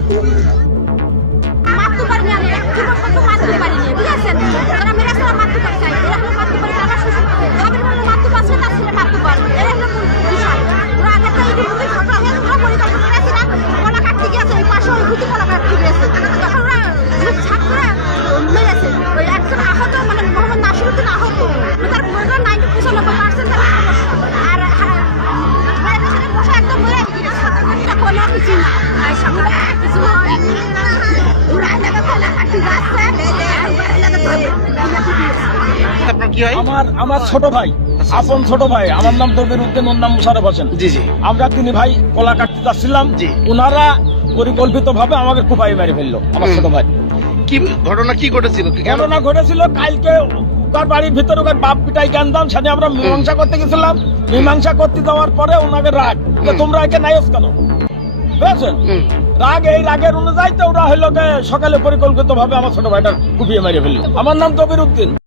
মারতে পারিনি আমি, একটু পর্যন্ত মারতে পারিনি, বুঝেছেন? যারা মেরেছে ওরা মারতে পারছে, এরা হলো মারতে পারে, আমার শ্বশুর বাবার বললো মারতে পারছে, তার ছেলে মারতে পারবে, এই হলো মূল বিষয়। ওরা আগে একটা ইতিমধ্যে ঘটনা হয়ে ওরা পরিকল্পনা করেছে না, কলা কাটতে গিয়েছে, ওই পাশে ওই গুটি কলা কাটতে গিয়েছে, তখন ওরা ছাপ করে মেরেছে। ওই একজন আহত, মানে মোহাম্মদ নাসিরউদ্দিন আহত, তার 90-95% তার সমস্যা। আর বসে একদম মরে গিয়েছে, কোনো কিছু না, সামনে কিছু হয়নি। আপনার কি হয়? আমার ছোট ভাই, আপন ছোট ভাই, আমার নাম দবির উদ্দিন, ওর নাম মুশারফ হোসেন। জি জি। আমরা তিনি ভাই কলা কাটতে যাচ্ছিলাম, জি। ওনারা পরিকল্পিত ভাবে আমাকে কুপাই মেরে ফেললো, আমার ছোট ভাই। কি ঘটনা কি ঘটেছিল? ঘটনা ঘটেছিল কালকে ওর বাড়ির ভিতরে ওর বাপ পিটাই কান্দাম, সাথে আমরা মীমাংসা করতে গেছিলাম। মীমাংসা করতে যাওয়ার পরে ওনাকে রাগ যে তোমরা একে নাইস কেন, বুঝেছেন? রাগ, এই রাগের অনুযায়ী তো ওরা হইলো সকালে পরিকল্পিত ভাবে আমার ছোট ভাইটার কুপিয়ে মেরে ফেললো। আমার নাম দবির উদ্দিন।